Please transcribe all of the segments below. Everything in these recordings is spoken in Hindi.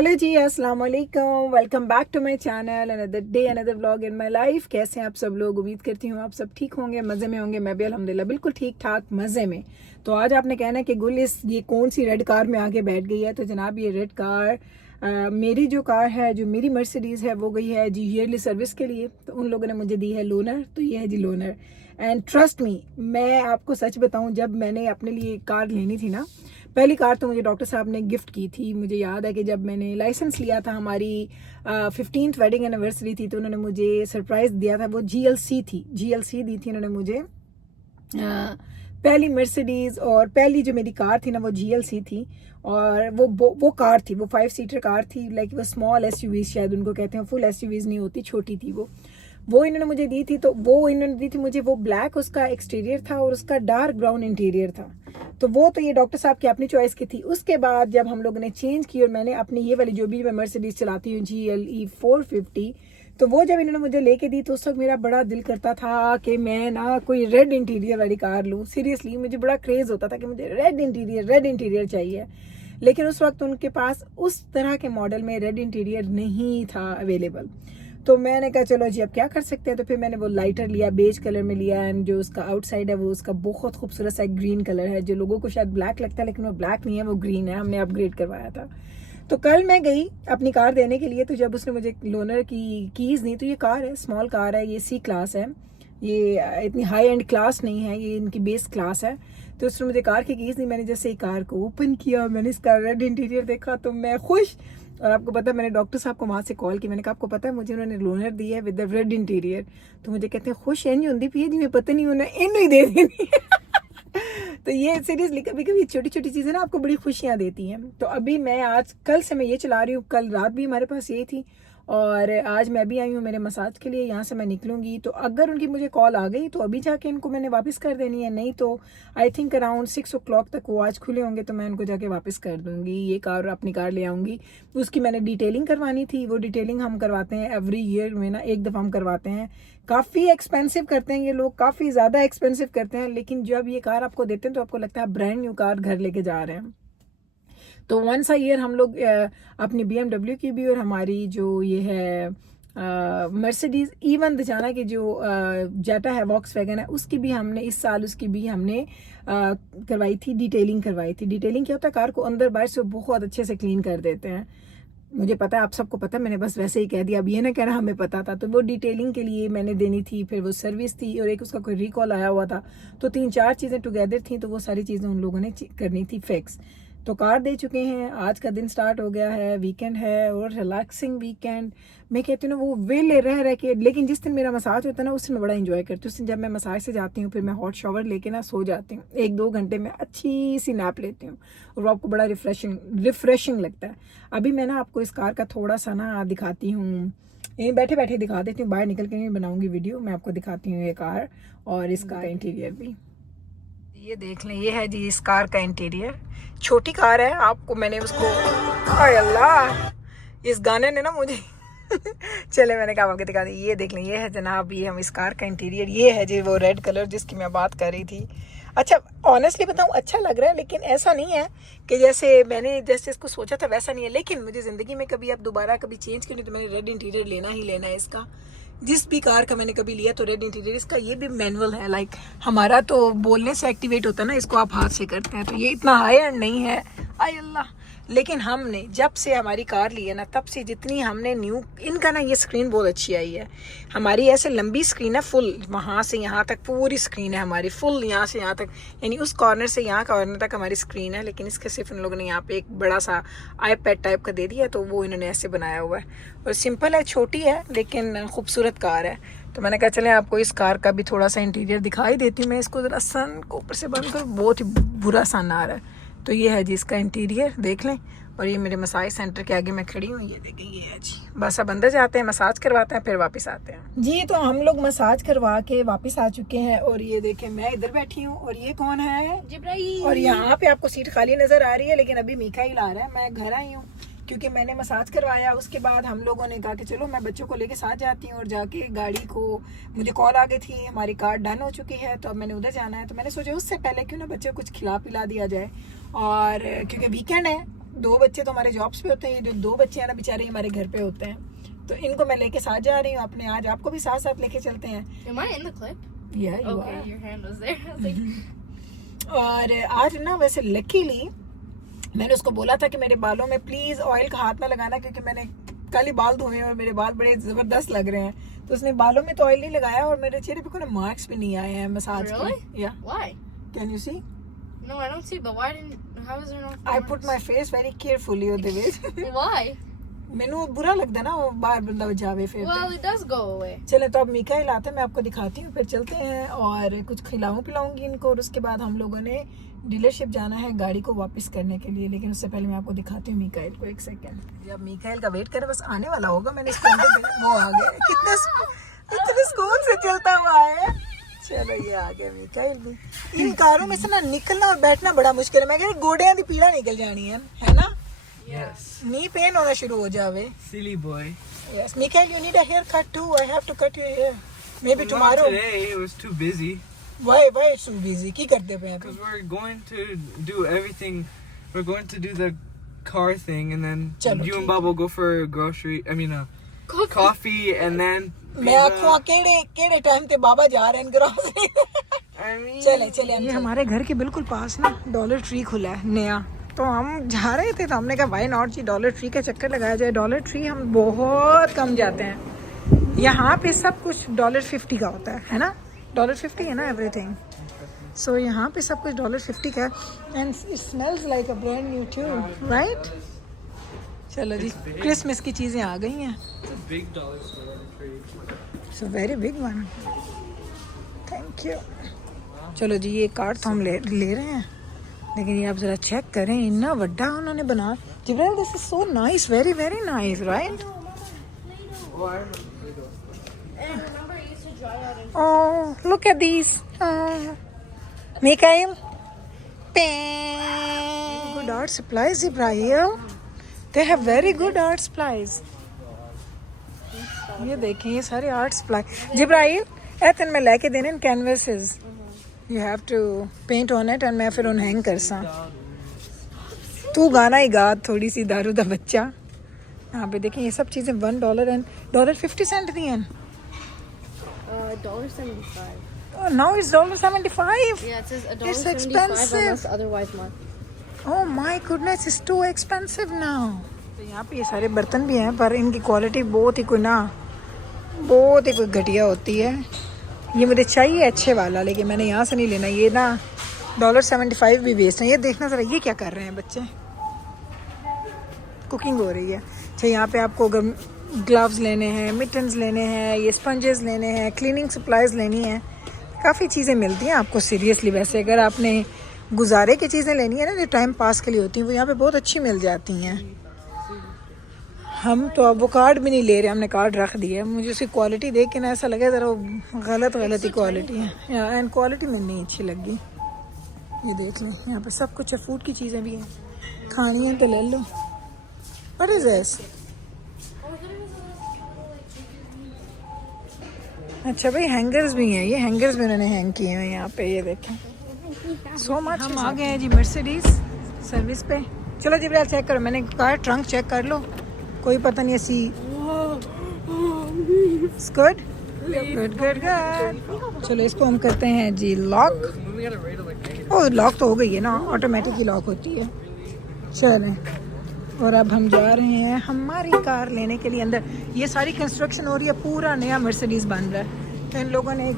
हेलो जी, अस्सलाम वालेकुम। Welcome back to my channel. Another day another vlog in my life. कैसे हैं आप सब लोग? उम्मीद करती हूँ आप सब ठीक होंगे, मज़े में होंगे। मैं भी अल्हम्दुलिल्लाह बिल्कुल ठीक ठाक मज़े में। तो आज आपने कहना है कि गुल ये कौन सी रेड कार में आके बैठ गई है। तो जनाब ये रेड कार मेरी जो कार है, जो मेरी मर्सिडीज़ है, वो गई है जी ईयरली सर्विस के लिए। तो उन लोगों ने मुझे दी है लोनर। तो ये है जी लोनर। एंड ट्रस्ट मी, मैं आपको सच बताऊँ, जब मैंने अपने लिए कार लेनी थी ना, पहली कार तो मुझे डॉक्टर साहब ने गिफ्ट की थी। मुझे याद है कि जब मैंने लाइसेंस लिया था, हमारी 15th वेडिंग एनिवर्सरी थी, तो उन्होंने मुझे सरप्राइज़ दिया था। वो GLC थी, GLC दी थी उन्होंने मुझे। पहली मर्सिडीज़ और पहली जो मेरी कार थी ना, वो GLC थी। और वो कार थी, वो 5 सीटर कार थी। लाइक वो स्मॉल SUV शायद उनको कहते हैं, फुल SUVs नहीं होती, छोटी थी वो इन्होंने मुझे दी थी। तो वो इन्होंने दी थी मुझे, वो ब्लैक उसका एक्सटीरियर था और उसका डार्क ब्राउन इंटीरियर था। तो वो तो ये डॉक्टर साहब की अपनी चॉइस की थी। उसके बाद जब हम लोगों ने चेंज की और मैंने अपनी ये वाली जो भी मैं मर्सिडीज चलाती हूँ GLE 450, तो वो जब इन्होंने मुझे लेके दी, तो उस वक्त मेरा बड़ा दिल करता था कि मैं ना कोई रेड इंटीरियर वाली कार लूँ। सीरियसली मुझे बड़ा क्रेज़ होता था कि मुझे रेड इंटीरियर चाहिए। लेकिन उस वक्त उनके पास उस तरह के मॉडल में रेड इंटीरियर नहीं था अवेलेबल। तो मैंने कहा चलो जी, अब क्या कर सकते हैं। तो फिर मैंने वो लाइटर लिया, बेज कलर में लिया। एंड जो उसका आउटसाइड है, वो उसका बहुत खूबसूरत सा ग्रीन कलर है। जो लोगों को शायद ब्लैक लगता है, लेकिन वो ब्लैक नहीं है, वो ग्रीन है। हमने अपग्रेड करवाया था। तो कल मैं गई अपनी कार देने के लिए। तो जब उसने मुझे लोनर की कीज़ दी, तो ये कार है, स्मॉल कार है, ये C क्लास है, ये इतनी हाई एंड क्लास नहीं है, ये इनकी बेस क्लास है। तो उसने मुझे कार की कीज़ दी। मैंने जैसे ही कार को ओपन किया, मैंने इसका रेड इंटीरियर देखा, तो मैं खुश। और आपको पता है, मैंने डॉक्टर साहब को वहाँ से कॉल की। मैंने कहा आपको पता है मुझे उन्होंने लोनर दी है विद द रेड इंटीरियर। तो मुझे कहते हैं खुश इंज होंगी पी जी, मैं पता नहीं उन्हें इन ही दे देनी है। तो ये सीरियसली कभी कभी छोटी छोटी चीज़ें ना आपको बड़ी खुशियाँ देती हैं। तो अभी मैं आज कल से मैं ये चला रही हूँ। कल रात भी हमारे पास ये थी और आज मैं भी आई हूँ मेरे मसाज के लिए। यहाँ से मैं निकलूँगी, तो अगर उनकी मुझे कॉल आ गई तो अभी जाके इनको मैंने वापस कर देनी है। नहीं तो आई थिंक अराउंड 6 o'clock तक वो आज खुले होंगे, तो मैं उनको जाके वापस कर दूँगी। ये कार अपनी कार ले आऊँगी। उसकी मैंने डिटेलिंग करवानी थी। वो डिटेलिंग हम करवाते हैं एवरी ईयर में ना, एक दफ़ा हम करवाते हैं। काफ़ी एक्सपेंसिव करते हैं ये लोग, काफ़ी ज़्यादा एक्सपेंसिव करते हैं। लेकिन जब ये कार आपको देते हैं तो आपको लगता है ब्रांड न्यू कार घर लेके जा रहे हैं। तो वंस अ ईयर हम लोग अपनी BMW की भी और हमारी जो ये है मर्सिडीज़, इवन दजाना की जो जेटा है, वॉक्सवैगन है, उसकी भी हमने इस साल उसकी भी हमने करवाई थी, डिटेलिंग करवाई थी। डिटेलिंग क्या होता है, कार को अंदर बाहर से बहुत अच्छे से क्लीन कर देते हैं। मुझे पता है, आप सबको पता है, मैंने बस वैसे ही कह दिया। अब ये ना कहना हमें पता था। तो वो डिटेलिंग के लिए मैंने देनी थी, फिर वो सर्विस थी और एक उसका कोई रिकॉल आया हुआ था। तो 3-4 चीज़ें टुगेदर थी, तो वो सारी चीज़ें उन लोगों ने करनी थी फिक्स। तो कार दे चुके हैं। आज का दिन स्टार्ट हो गया है, वीकेंड है और रिलैक्सिंग वीकेंड। मैं कहती हूँ ना, वो वेले रह के, लेकिन जिस दिन मेरा मसाज होता है ना, उस दिन मैं बड़ा इंजॉय करती हूँ। उस दिन जब मैं मसाज से जाती हूँ, फिर मैं हॉट शावर लेके ना सो जाती हूँ। 1-2 घंटे में अच्छी सी नैप लेती हूँ और वो आपको बड़ा रिफ्रेशिंग लगता है। अभी मैं ना आपको इस कार का थोड़ा सा ना दिखाती हूँ, यहीं बैठे बैठे दिखा देती हूँ, बाहर निकल के नहीं बनाऊंगी वीडियो। मैं आपको दिखाती हूँ ये कार और इसका इंटीरियर भी। ये देख लें, ये है जी इस कार का इंटीरियर। छोटी कार है, आपको मैंने उसको, हाय अल्लाह, इस गाने ने ना मुझे चले मैंने कहा आपको दिखा दी। ये देख लें, ये है जनाब, ये हम इस कार का इंटीरियर। ये है जी वो रेड कलर जिसकी मैं बात कर रही थी। अच्छा, ऑनेस्टली बताऊँ, अच्छा लग रहा है, लेकिन ऐसा नहीं है कि जैसे इसको सोचा था वैसा नहीं है। लेकिन मुझे ज़िंदगी में कभी अब दोबारा कभी चेंज करनी, तो मैंने रेड इंटीरियर लेना ही लेना है इसका। जिस भी कार का मैंने कभी लिया तो रेड इंटीरियर इसका। ये भी मैनुअल है, लाइक हमारा तो बोलने से एक्टिवेट होता है ना, इसको आप हाथ से करते हैं। तो ये इतना हाई एंड नहीं है, आय अल्लाह। लेकिन हमने जब से हमारी कार ली है ना, तब से जितनी हमने न्यू, इनका ना ये स्क्रीन बहुत अच्छी आई है। हमारी ऐसे लंबी स्क्रीन है, फुल वहाँ से यहाँ तक पूरी स्क्रीन है हमारी, फुल यहाँ से यहाँ तक, यानी उस कॉर्नर से यहाँ कॉर्नर तक हमारी स्क्रीन है। लेकिन इसके सिर्फ इन लोगों ने यहाँ पे एक बड़ा सा iPad टाइप का दे दिया, तो वो इन्होंने ऐसे बनाया हुआ है। और सिंपल है, छोटी है, लेकिन खूबसूरत कार है। तो मैंने कहा चलें आपको इस कार का भी थोड़ा सा इंटीरियर दिखाई देती हूँ। मैं इसको ज़रा सन को ऊपर से बंद कर, बहुत ही बुरा सन आ रहा है। तो ये है जी इसका इंटीरियर, देख लें। और ये मेरे मसाज सेंटर के आगे मैं खड़ी हूँ, ये देखें, ये है जी। बस अब अंदर जाते हैं, मसाज करवाते हैं, फिर वापस आते हैं जी। तो हम लोग मसाज करवा के वापस आ चुके हैं और ये देखें, मैं इधर बैठी हूँ और ये कौन है, जिब्राइल। और यहाँ पे आपको सीट खाली नजर आ रही है, लेकिन अभी मीकाइल आ रहा है। मैं घर आई हूँ क्योंकि मैंने मसाज करवाया। उसके बाद हम लोगों ने कहा कि चलो मैं बच्चों को लेके साथ जाती हूँ। और जाके गाड़ी को, मुझे कॉल आ गई थी, हमारी कार डन हो चुकी है, तो अब मैंने उधर जाना है। तो मैंने सोचा उससे पहले क्यों ना बच्चों को कुछ खिला पिला दिया जाए। और क्योंकि वीकेंड है, 2 बच्चे तो हमारे जॉब्स पे होते हैं, ये जो 2 बच्चे हैं ना बेचारे हमारे घर पे होते हैं, तो इनको मैं लेके साथ जा रही हूँ अपने, आज आपको भी साथ साथ लेके चलते हैं। Am I in the clip? Yeah, you Okay, are. your hand was there. I was like, और आज ना वैसे लकीली मैंने उसको बोला था कि मेरे बालों में प्लीज ऑयल का हाथ ना लगाना, क्योंकि मैंने कल ही बाल धोए और मेरे बाल बड़े जबरदस्त लग रहे हैं, तो उसने बालों में तो ऑयल नहीं लगाया और मेरे चेहरे पे कोई मार्क्स भी नहीं आए हैं मसाज Really? के। या why? Can you see? No, I don't see. But why didn't? How is there no? I put my face very carefully on the way. Why? मैनू बुरा लगता ना वो बाहर बंदा जावे फिर। Well, it does go away. चले तो अब मीकाइल आते हैं, मैं आपको दिखाती हूँ, फिर चलते हैं और कुछ पिलाऊंगी इनको, और उसके बाद हम लोगों ने डीलरशिप जाना है गाड़ी को वापस करने के लिए, लेकिन उससे पहले मैं आपको दिखाती हूँ मीकाइल को। एक सेकंड, जब मीकाइल का वेट करें, बस आने वाला होगा, मैंने इसको अंदर वो आ गया, कितने सुकून से चलता हुआ है। चलो ये आ गया मीकाइल भी। इन कारों में से ना निकलना और बैठना बड़ा मुश्किल है, मैं कह रही गोडियां दी पीड़ा निकल जानी है ना? Yes. नी पेन होना शुरू हो जावे। Silly boy. Yes, Mikael, you need a haircut too. I have to cut your hair. Maybe Not tomorrow. today. It was too busy. Why it's so busy? की करते पे हैं तुम? Because we're going to do everything. We're going to do the car thing, and then Chalo, you and theek Bob will go for grocery. I mean, coffee, and then मैं आँखों केड़े टाइम पे बाबा जा रहे हैं ग्रोसरी। I mean, चले ये हमारे घर के बिल्कुल पास ना डॉलर ट्री खुला है नया, तो हम जा रहे थे, तो हमने कहा वाई नॉट जी डॉलर ट्री का चक्कर लगाया जाए। डॉलर ट्री हम बहुत कम जाते हैं, यहाँ पे सब कुछ $1.50 का होता है ना? $1.50 है ना एवरीथिंग। सो यहाँ पे सब कुछ $1.50 का है, and it smells like a brand new tube, right? चलो जी, क्रिसमस की चीज़ें आ गई हैं। it's a big dollar store on the tree. So very big one, thank you. चलो जी, ये कार्ड तो हम ले रहे हैं, लेकिन ये आप जरा चेक करें, इतना बड़ा उन्होंने बना। Jibril, this is so nice, very very nice, right? Oh, I remember. And remember, I used to dry out and. Oh, look at these. Mikael. Good art supplies, Jibrail. They have very good art supplies. ये देखें, ये सारे आर्ट सप्लाई। जिब्राइल, ऐतन में लेके देने canvases, you have to paint on it, and मैं फिर उन हैंग कर सा। तू गाना ही गा, थोड़ी सी दारू दा बच्चा। यहाँ पे देखें, ये सब चीज़ें $1 एंड $1.50 दी हैं। $1.75. Now it's $1.75. Yeah, it says It's $1.75 expensive. unless otherwise marked. Oh my goodness, it's too expensive now. तो यहाँ पे ये सारे बर्तन भी हैं, पर इनकी क्वालिटी बहुत ही कोई घटिया होती है। ये मुझे चाहिए अच्छे वाला, लेकिन मैंने यहाँ से नहीं लेना। ये ना $1.75 भी वेस्ट है। ये देखना ज़रा, ये क्या कर रहे हैं बच्चे? कुकिंग हो रही है। अच्छा, यहाँ पे आपको अगर ग्लव्स लेने हैं, मिटन्स लेने हैं, ये स्पंजेस लेने हैं, क्लीनिंग सप्लाईज लेनी है, काफ़ी चीज़ें मिलती हैं आपको सीरियसली। वैसे अगर आपने गुजारे की चीज़ें लेनी है ना, जो टाइम पास के लिए होती हैं, वो यहाँ पे बहुत अच्छी मिल जाती हैं। हम तो अब वो कार्ड भी नहीं ले रहे, हमने कार्ड रख दिया है। मुझे उसकी क्वालिटी देख के ना ऐसा लगा ज़रा गलत ही क्वालिटी है, एंड क्वालिटी में नहीं अच्छी लगी। ये देख लें, यहाँ पे सब कुछ है, फूड की चीज़ें भी हैं, खानी है तो ले लो। What is this? अच्छा भाई, हैंगर्स भी हैं, ये हैंगर्स भी उन्होंने हैंग किए हैं यहाँ पे, ये देखें। So much. हम आ गए हैं जी मर्सिडीज सर्विस पे। चलो जी बिलाल, चेक करो, मैंने कहा ट्रंक चेक कर लो, कोई पता नहीं ऐसी। Good good good good. चलो इसको हम करते हैं जी लॉक। ओ, लॉक तो हो गई है ना, ऑटोमेटिक ही लॉक होती है। चलें, और अब हम जा रहे हैं हमारी कार लेने के लिए अंदर। ये सारी कंस्ट्रक्शन हो रही है, पूरा नया मर्सिडीज बन रहा है, तो इन लोगों ने एक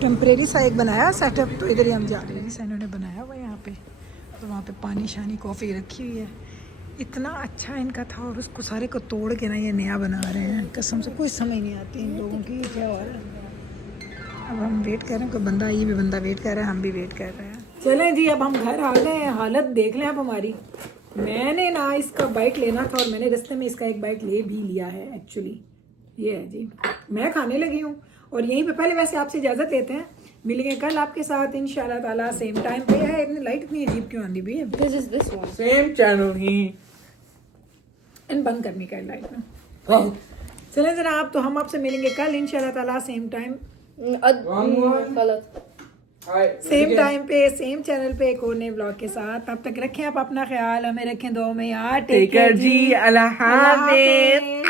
टेम्परेरी सा एक बनाया सेटअप, तो इधर ही हम जा रहे हैं। इन्होंने बनाया हुआ यहाँ पे, तो वहाँ पे पानी शानी कॉफ़ी रखी हुई है। इतना अच्छा इनका था, और उसको सारे को तोड़ के ना ये नया बना रहे हैं। कसम से कोई समझ नहीं आती इन लोगों की, क्या हो रहा है। अब हम वेट कर रहे हैं, कोई बंदा, ये भी बंदा वेट कर रहा है, हम भी वेट कर रहे हैं। चलें जी, अब हम घर आ गए हैं। हालत देख लें अब हमारी। मैंने ना इसका बाइट लेना था, और मैंने रास्ते में इसका एक बाइट ले भी लिया है एक्चुअली। ये है जी, मैं खाने लगी हूँ, और यहीं पे पहले वैसे आपसे इजाज़त लेते हैं, मिलेंगे कल आपके साथ इंशाल्लाह ताला सेम टाइम पे। है इतनी लाइट इतनी अजीब क्यों आंदी भैया? This is this one. Same channel ही। इन बंद करने का लाइट ना। चलें जरा आप, तो हम आपसे मिलेंगे कल इंशाल्लाह ताला सेम टाइम। गलत। सेम टाइम पे सेम चैनल पे एक और नए ब्लॉग के साथ। तब तक रखें आप अपना ख्याल, हमें रखें दुआ में यार। टेक केयर जी, अल्लाह हाफिज़।